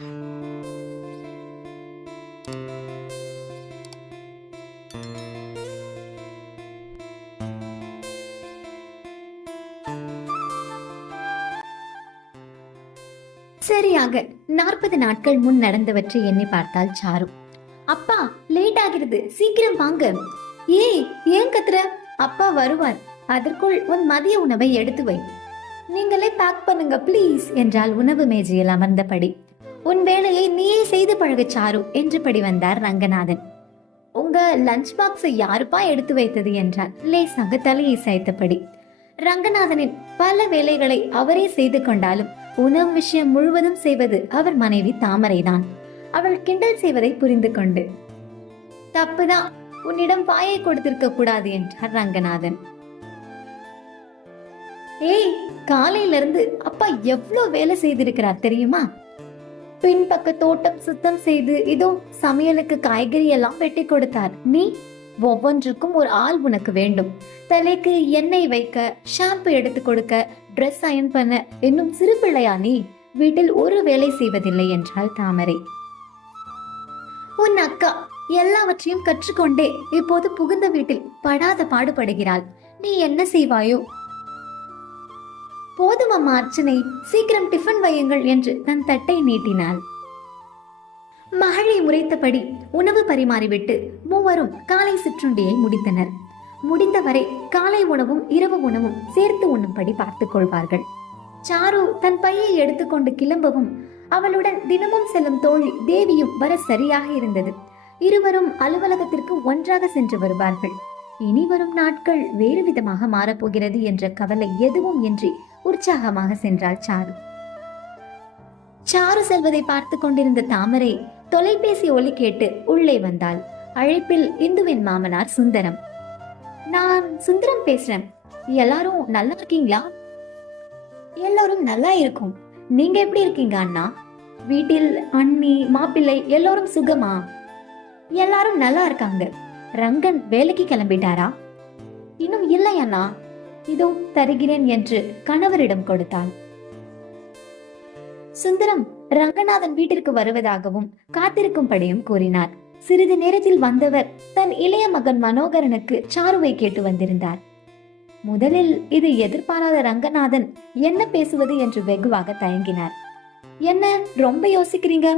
சரியாக 40 நாட்கள் முன் நடந்தவற்றை எண்ணி பார்த்தால் சாரு. அப்பா, லேட் ஆகிறது, சீக்கிரம் வாங்க. ஏய், ஏன் கத்துற? அப்பா வருவார், அதற்குள் உன் மதிய உணவை எடுத்து வை. நீங்களே பேக் பண்ணுங்க ப்ளீஸ் என்றால் உணவு மேஜையில் அமர்ந்தபடி. உன் வேலையை நீயே செய்து பழக சாரு என்றபடி வந்தார் ரங்கநாதன். உங்க லஞ்ச் பாக்ஸை யாருப்பா எடுத்து வைத்தது என்றார் லேசாக தலையை சாய்த்தபடி. ரங்கநாதனின் பல வேலைகளை அவரே செய்து கொண்டாலும் உணவு விஷயம் முழுவதும் செய்வது அவர் மனைவி தாமரைதான். அவள் கிண்டல் செய்வதை புரிந்து கொண்டு, தப்புதான், உன்னிடம் பாயை கொடுத்திருக்க கூடாது என்றார் ரங்கநாதன். ஏய், காலையில இருந்து அப்பா எவ்வளவு வேலை செய்திருக்கிறார் தெரியுமா? பின்பக்க தோட்டம் சுத்தம் செய்து இதோ சமையலுக்கு காய்கறி எல்லாம் வெட்டி கொடுத்தார். நீ ஒவ்வொன்றுக்கும் ஒரு ஆள் உனக்கு வேண்டும். தலைக்கு எண்ணெய் வைக்க, ஷாம்பு எடுத்து கொடுக்க, டிரெஸ் அயன் பண்ண. இன்னும் சிறு பிள்ளையா நீ? வீட்டில் ஒரு வேலை செய்வதில்லை என்றாள் தாமரை. உன் அக்கா எல்லாவற்றையும் கற்றுக்கொண்டே இப்போது புகுந்த வீட்டில் படாத பாடுபடுகிறாள். நீ என்ன செய்வாயோ? போதும் அம்மா அர்ச்சனை, சீக்கிரம் டிஃபன் வையுங்கள் என்று தன் தட்டை நீட்டினாள். மகளை முறைத்தபடி உணவு பரிமாறிவிட்டு மூவரும் காலை சிற்றுண்டியை முடித்தனர். முடிந்தவரை காலை உணவும் இரவு உணவும் சேர்த்து உண்ணும்படி பார்த்துக் கொள்வார்கள். சாரு தன் பையை எடுத்துக்கொண்டு கிளம்பவும் அவளுடன் தினமும் செல்லும் தோழி தேவியும் வர சரியாக இருந்தது. இருவரும் அலுவலகத்திற்கு ஒன்றாக சென்று வருவார்கள். இனி வரும் நாட்கள் வேறு விதமாக மாறப்போகிறது என்ற கவலை எதுவும் இன்றி உற்சாகமாக சென்றாள் சாரு. சாரு செல்வதை பார்த்து கொண்டிருந்த தாமரை தொலைபேசி ஒலி கேட்டு உள்ளே வந்தாள். அழைப்பில் இந்துவின் மாமனார் சுந்தரம். நான் சுந்தரம் பேசுறேன். எல்லாரும் நல்லா இருக்கீங்களா? எல்லாரும் நல்லா இருக்கும். நீங்க எப்படி இருக்கீங்க அண்ணா? வீட்டில் அண்ணி, மாப்பிள்ளை எல்லாரும் சுகமா? எல்லாரும் நல்லா இருக்காங்க. ரங்கன் வேலைக்கு கிளம்பிட்டாரா? இன்னும் இல்லை அண்ணா, இதோ தருகிறேன் என்று கணவரிடம் கொடுத்தாள். சுந்தரம் ரங்கநாதன் வீட்டிற்கு வருவதாகவும் காத்திருக்கும்படியும் கூறினார். சிறிது நேரத்தில் வந்தவர் தன் இளைய மகன் மனோகரனுக்கு சாருவை கேட்டு வந்திருந்தார். முதலில் இது எதிர்பாராத ரங்கநாதன் என்ன பேசுவது என்று வெகுவாக தயங்கினார். என்ன ரொம்ப யோசிக்கிறீங்க?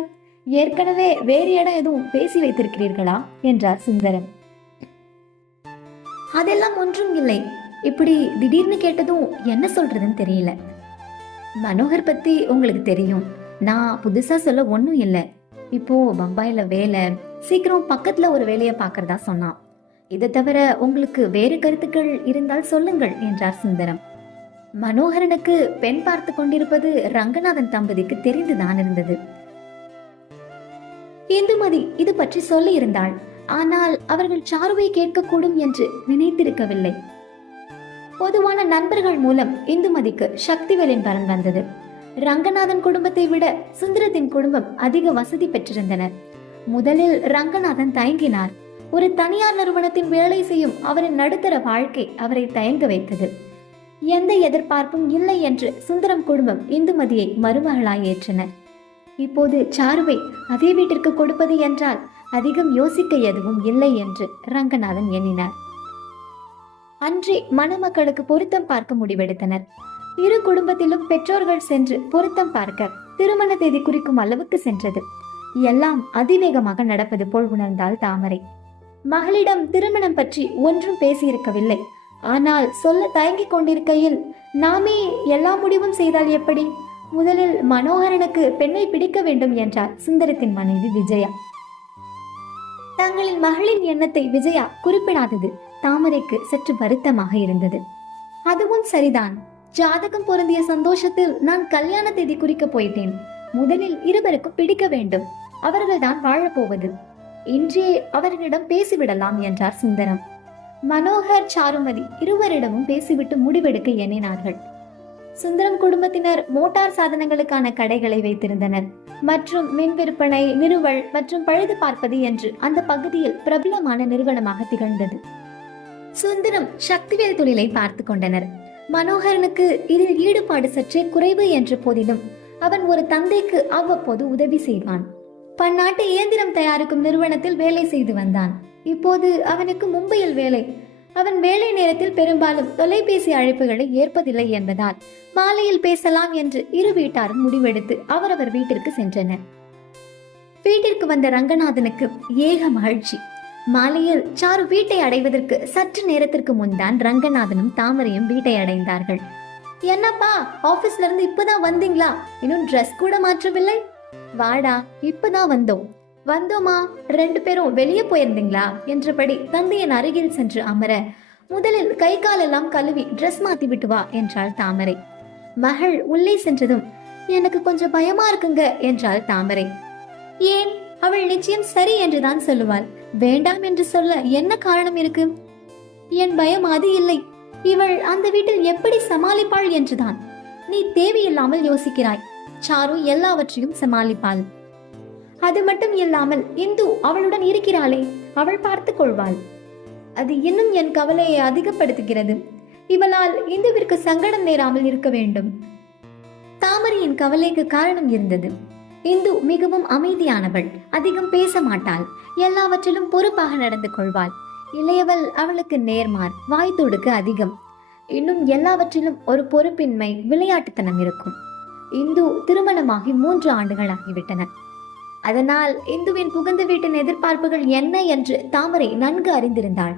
ஏற்கனவே வேறு இடம் எதுவும் பேசி வைத்திருக்கிறீர்களா என்றார் சுந்தரம். அதெல்லாம் ஒன்றும் இல்லை. இப்படி திடீர்னு கேட்டதும் என்ன சொல்றதுன்னு தெரியல. மனோகர் பத்தி உங்களுக்கு தெரியும். நான் புதுசா சொல்ல ஒன்னும் இல்லை. இப்போ பம்பாயில வேலை, சீக்கிரம் பக்கத்துல ஒரு வேலையை பார்க்கறதா சொன்னான். இதை தவிர உங்களுக்கு வேறு கருத்துக்கள் இருந்தால் சொல்லுங்கள் என்றார் சுந்தரம். மனோகரனுக்கு பெண் பார்த்து கொண்டிருப்பது ரங்கநாதன் தம்பதிக்கு தெரிந்துதான் இருந்தது. இந்துமதி இது பற்றி சொல்லி இருந்தாள். ஆனால் அவர்கள் சாருவை கேட்கக்கூடும் என்று நினைத்திருக்கவில்லை. பொதுவான நண்பர்கள் மூலம் இந்துமதிக்கு சக்திவேலின் வரன் வந்தது. ரங்கநாதன் குடும்பத்தை விட சுந்தரத்தின் குடும்பம் அதிக வசதி பெற்றிருந்தனர். முதலில் ரங்கநாதன் தயங்கினார். ஒரு தனியார் நிறுவனத்தின் வேலை செய்யும் அவரின் நடுத்தர வாழ்க்கை அவரை தயங்க வைத்தது. எந்த எதிர்பார்ப்பும் இல்லை என்று சுந்தரம் குடும்பம் இந்துமதியை மருமகளாய் ஏற்றனர். இப்போது சாருவை அதே வீட்டிற்கு கொடுப்பது என்றால் அதிகம் யோசிக்க எதுவும் இல்லை என்று ரங்கநாதன் எண்ணினார். அன்றே மணமக்களுக்கு பொருத்தம் பார்க்க முடிவெடுத்தனர். இரு குடும்பத்திலும் பெற்றோர்கள் சென்று பொருத்தம் பார்க்க திருமண தேதி குறிக்கும் அளவுக்கு சென்றது. எல்லாம் அதிவேகமாக நடப்பது போல் உணர்ந்தாள் தாமரை. மகளிடம் திருமணம் பற்றி ஒன்றும் பேசியிருக்கவில்லை. ஆனால் சொல்ல தயங்கிக் கொண்டிருக்கையில் நாமே எல்லா முடிவும் செய்தால் எப்படி? முதலில் மனோகரனுக்கு பெண்ணை பிடிக்க வேண்டும் என்றார் சுந்தரத்தின் மனைவி விஜயா. தங்களின் மகளின் எண்ணத்தை விஜயா குறிப்பிடாதது தாமரைக்கு சற்று வருத்தமாக இருந்தது. அதுவும் சரிதான். ஜாதகம் பொருந்திய சந்தோஷத்தில் நான் கல்யாண தேதி குறிக்க போயிட்டேன். முதலில் இருவருக்கும் பிடிக்க வேண்டும். அவர்கள்தான் வாழப்போவது. இன்றே அவர்களிடம் பேசிவிடலாம் என்றார் சுந்தரம். மனோகர், சாருமதி இருவரிடமும் பேசிவிட்டு முடிவெடுக்க எண்ணினார்கள். சுந்தரம் குடும்பத்தினர் மோட்டார் சாதனங்களுக்கான கடைகளை வைத்திருந்தனர். மற்றும் மின் விற்பனை, நிறுவல் மற்றும் பழுது பார்ப்பது என்று அந்த பகுதியில் பிரபலமான நிறுவனமாக திகழ்ந்தது. சுந்தரம் சக்திவேல் தொழிலை பார்த்து கொண்டனர். மனோகரனுக்கு இதில் ஈடுபாடு சற்றே குறைவு என்ற போதிலும் அவன் ஒரு தந்தைக்கு அவ்வப்போது உதவி செய்வான். பன்னாட்டு இயந்திரம் தயாரிக்கும் நிறுவனத்தில் வேலை செய்து வந்தான். இப்போது அவனுக்கு மும்பையில் வேலை. அவன் வேலை நேரத்தில் பெரும்பாலும் தொலைபேசி அழைப்புகளை ஏற்பதில்லை என்பதால் மாலையில் பேசலாம் என்று இரு வீட்டாரும் முடிவெடுத்து அவரவர் வீட்டிற்கு சென்றனர். வீட்டிற்கு வந்த ரங்கநாதனுக்கு ஏக மகிழ்ச்சி. மாலையில் சாரு வீட்டை அடைவதற்கு சற்று நேரத்திற்கு முன்தான் ரங்கநாதனும் தாமரையும் வீட்டை அடைந்தார்கள். என்னப்பா, ஆபீஸ்ல இருந்து இப்பதான் வந்தீங்களா? இன்னும் ட்ரெஸ் கூட மாற்றவில்லை. வாடா, இப்பதான் வந்தோமா, 2 பேரும் வெளியே போயிருந்தீங்களா என்றபடி தந்தையின் அருகில் சென்று அமர, முதலில் கை காலெல்லாம் கழுவி ட்ரெஸ் மாத்தி விட்டு வா என்றாள் தாமரை. மகள் உள்ளே சென்றதும் எனக்கு கொஞ்சம் பயமா இருக்குங்க என்றாள் தாமரை. ஏன்? அவள் நிச்சயம் சரி என்றுதான் சொல்லுவாள். வேண்டாம் என்று சொல்ல என்ன காரணம் இருக்கு? என் பயம் அது இல்லை. இவள் அந்த வீட்டில் எப்படி சமாளிப்பாள் என்றுதான். நீ தேவையில்லாமல் யோசிக்கிறாய். சாரு எல்லாவற்றையும் சமாளிப்பாள். அது மட்டும் இல்லாமல் இந்து அவளுடன் இருக்கிறாளே, அவள் பார்த்துக் கொள்வாள். அது இன்னும் என் கவலையை அதிகப்படுத்துகிறது. இவளால் இந்துவிற்கு சங்கடம் நேராமல் இருக்க வேண்டும். தாமரையின் கவலைக்கு காரணம் இருந்தது. இந்து மிகவும் அமைதியானவள், அதிகம் பேச மாட்டாள், எல்லாவற்றிலும் பொறுப்பாக நடந்து கொள்வாள். இளையவள் அவளுக்கு நேர்மார், வாய் தொடுக்கு அதிகம். இன்னும் எல்லாவற்றிலும் ஒரு பொறுப்பின்மை, விளையாட்டுத்தனம் இருக்கும். இந்து திருமணமாகி 3 ஆண்டுகள் ஆகிவிட்டன. அதனால் இந்துவின் புகுந்த வீட்டின் எதிர்பார்ப்புகள் என்ன என்று தாமரை நன்கு அறிந்திருந்தாள்.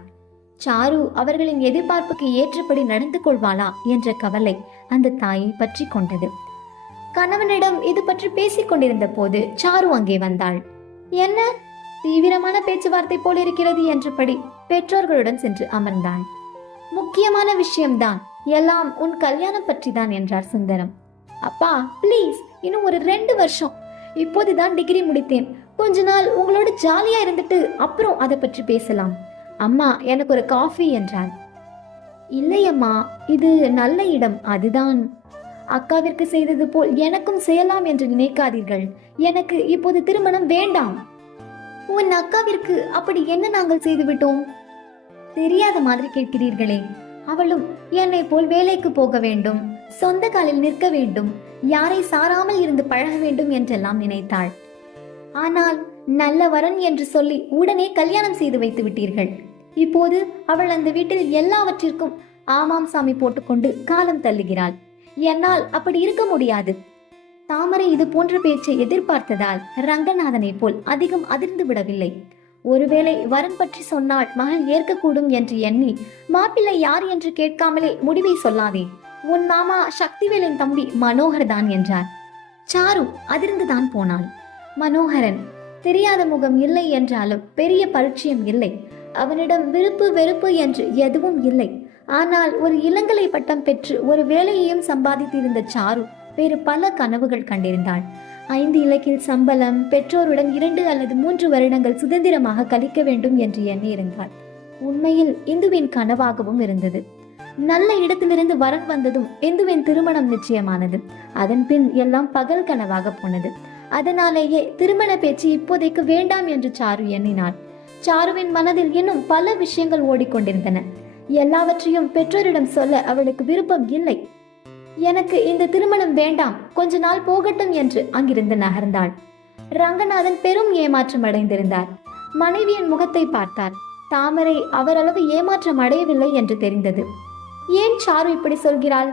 சாரு அவர்களின் எதிர்பார்ப்புக்கு ஏற்றபடி நடந்து கொள்வாளா என்ற கவலை அந்த தாயை பற்றி கொண்டது. கணவனிடம் இது பற்றி பேசிக் கொண்டிருந்த போது சாரு அங்கே வந்தாள். என்ன தீவிரமான பேச்சுவார்த்தை போல் இருக்கிறது என்றபடி பெற்றோர்களுடன் சென்று அமர்ந்தாள். முக்கியமான விஷயம்தான், எல்லாம் உன் கல்யாணம் பற்றி தான் என்றார் சுந்தரம். அப்பா பிளீஸ், இன்னும் ஒரு 2 வருஷம். இப்போதுதான் டிகிரி முடித்தேன். கொஞ்ச நாள் உங்களோட ஜாலியா இருந்துட்டு அப்புறம் அதை பற்றி பேசலாம். அம்மா, எனக்கு ஒரு காஃபி என்றாள். இல்லையம்மா, இது நல்ல இடம். அதுதான் அக்காவிற்கு செய்தது போல் எனக்கும் செய்யலாம் என்று நினைக்காதீர்கள். எனக்கு இப்போது திருமணம் வேண்டாம். உன் அக்காவிற்கு அப்படி என்ன நாங்கள் செய்து விட்டோம்? தெரியாத மாதிரி கேட்கிறீர்களே. அவளும் என்னை போல் வேலைக்கு போக வேண்டும், சொந்த காலில் நிற்க வேண்டும், யாரை சாராமல் இருந்து பழக வேண்டும் என்றெல்லாம் நினைத்தாள். ஆனால் நல்ல வரன் என்று சொல்லி உடனே கல்யாணம் செய்து வைத்து விட்டீர்கள். இப்போது அவள் அந்த வீட்டில் எல்லாவற்றிற்கும் ஆமாம் சாமி போட்டுக்கொண்டு காலம் தள்ளுகிறாள். என்னால் அப்படி இருக்க முடியாது. தாமரை இது போன்ற பேச்சை எதிர்பார்த்ததால் ரங்கநாதனை போல் அதிகம் அதிர்ந்து விடவில்லை. ஒருவேளை வரன் பற்றி சொன்னால் மகள் ஏற்கக்கூடும் என்று எண்ணி, மாப்பிள்ளை யார் என்று கேட்காமலே முடிவை சொல்லாதே, உன் மாமா சக்திவேலின் தம்பி மனோகர் தான் என்றார். சாரு அதிர்ந்துதான் போனாள். மனோகரன் தெரியாத முகம் இல்லை என்றாலும் பெரிய பரிச்சயம் இல்லை. அவனிடம் விருப்பு வெறுப்பு என்று எதுவும் இல்லை. ஆனால் ஒரு இளங்கலை பட்டம் பெற்று ஒரு வேலையையும் சம்பாதித்திருந்த சாரு வேறு பல கனவுகள் கண்டிருந்தாள். 5 இலக்கில் சம்பளம், பெற்றோருடன் 2 அல்லது 3 வருடங்கள் சுதந்திரமாக கழிக்க வேண்டும் என்று எண்ணியிருந்தாள். உண்மையில் இந்துவின் கனவாகவும் இருந்தது. நல்ல இடத்திலிருந்து வரன் வந்ததும் இந்துவின் திருமணம் நிச்சயமானது. அதன் பின் எல்லாம் பகல் கனவாக போனது. அதனாலேயே திருமண பேச்சு இப்போதைக்கு வேண்டாம் என்று சாரு எண்ணினாள். சாருவின் மனதில் இன்னும் பல விஷயங்கள் ஓடிக்கொண்டிருந்தன. எல்லாவற்றையும் பெற்றோரிடம் சொல்ல அவளுக்கு விருப்பம் இல்லை. எனக்கு இந்த திருமணம் வேண்டாம், கொஞ்ச நாள் போகட்டும் என்று அங்கிருந்து நகர்ந்தாள். ரங்கநாதன் பெரும் ஏமாற்றம் அடைந்திருந்தார். மனைவியின் முகத்தை பார்த்தார். தாமரை அவரளவு ஏமாற்றம் அடையவில்லை என்று தெரிந்தது. ஏன் சாரு இப்படி சொல்கிறாள்?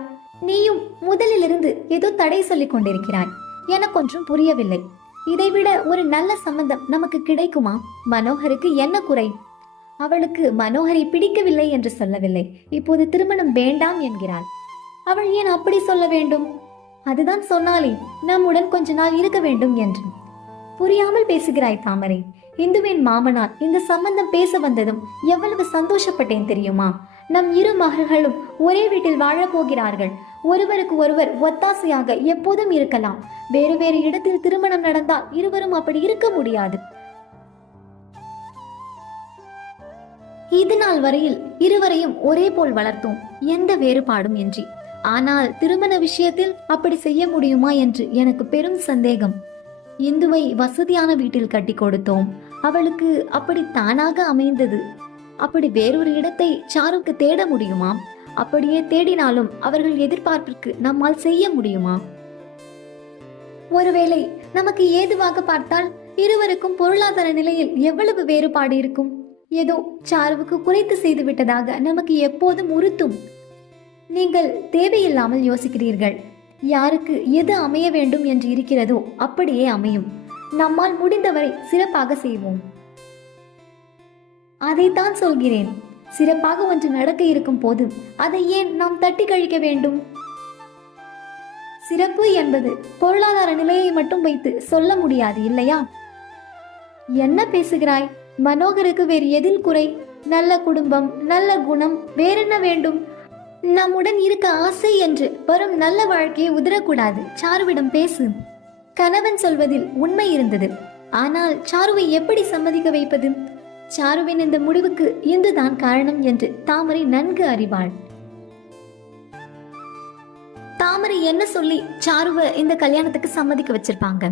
நீயும் முதலிலிருந்து ஏதோ தடை சொல்லிக் கொண்டிருக்கிறாய். எனக்கு ஒன்றும் புரியவில்லை. இதைவிட ஒரு நல்ல சம்பந்தம் நமக்கு கிடைக்குமா? மனோகருக்கு என்ன குறை? அவளுக்கு மனோகரை பிடிக்கவில்லை என்று சொல்லவில்லை. இப்போது திருமணம் வேண்டாம் என்கிறாள். அவள் ஏன் அப்படி சொல்ல வேண்டும்? அதுதான் சொன்னாலே நம்முடன் கொஞ்ச நாள் இருக்க வேண்டும் என்று. புரியாமல் பேசுகிறாய் தாமரை. இந்துவின் மாமனார் இந்த சம்பந்தம் பேச வந்ததும் எவ்வளவு சந்தோஷப்பட்டேன் தெரியுமா? நம் 2 மகள்களும் ஒரே வீட்டில் வாழப் போகிறார்கள். ஒருவருக்கு ஒருவர் ஒத்தாசையாக எப்போதும் இருக்கலாம். வேறு வேறு இடத்தில் திருமணம் நடந்தால் இருவரும் அப்படி இருக்க முடியாது. இது நாள் வரையில் இருவரையும் ஒரே போல் வளர்த்தோம், எந்த வேறுபாடும் இன்றி. ஆனால் திருமண விஷயத்தில் அப்படி செய்ய முடியுமா என்று எனக்கு பெரும் சந்தேகம். இந்துவை வசதியான வீட்டில் கட்டி கொடுத்தோம். அவளுக்கு அப்படி தானாக அமைந்தது. அப்படி வேறொரு இடத்தை சாருக்கு தேட முடியுமா? அப்படியே தேடினாலும் அவர்கள் எதிர்பார்ப்பிற்கு நம்மால் செய்ய முடியுமா? ஒருவேளை நமக்கு ஏதுவாக பார்த்தால் இருவருக்கும் பொருளாதார நிலையில் எவ்வளவு வேறுபாடு இருக்கும். ஏதோ சாருவுக்கு குறைத்து செய்து விட்டதாக நமக்கு எப்போதும் உறுத்தும். நீங்கள் தேவையில்லாமல் யோசிக்கிறீர்கள். யாருக்கு எது அமைய வேண்டும் என்று இருக்கிறதோ அப்படியே அமையும். நம்மால் முடிந்தவரை சிறப்பாக செய்வோம். அதைத்தான் சொல்கிறேன். சிறப்பாக ஒன்று நடக்க இருக்கும் போது அதை ஏன் நாம் தட்டி கழிக்க வேண்டும்? சிறப்பு என்பது பொருளாதார நிலையை மட்டும் வைத்து சொல்ல முடியாது இல்லையா? என்ன பேசுகிறாய்? மனோகருக்கு வேறு எதில் குறை? நல்ல குடும்பம், நல்ல குணம், வேறென்ன வேண்டும்? நம்முடன் இருக்க ஆசை என்று வரும் நல்ல வாழ்க்கையை உதறக்கூடாது. சாருவிடம் பேசு. கணவன் சொல்வதில் உண்மை இருந்தது. ஆனால் சாருவை எப்படி சம்மதிக்க வைப்பது? சாருவின் இந்த முடிவுக்கு இந்துதான் காரணம் என்று தாமரை நன்கு அறிவாள். தாமரை என்ன சொல்லி சாருவை இந்த கல்யாணத்துக்கு சம்மதிக்க வச்சிருப்பாங்க?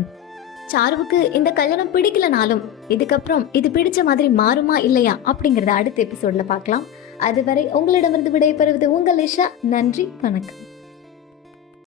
சாருவுக்கு இந்த கல்யாணம் பிடிக்கலனாலும் இதுக்கப்புறம் இது பிடிச்ச மாதிரி மாறுமா இல்லையா அப்படிங்கறத அடுத்த எபிசோட்ல பார்க்கலாம். அதுவரை உங்களிடமிருந்து விடைபெறுவது உங்கள் இஷா. நன்றி, வணக்கம்.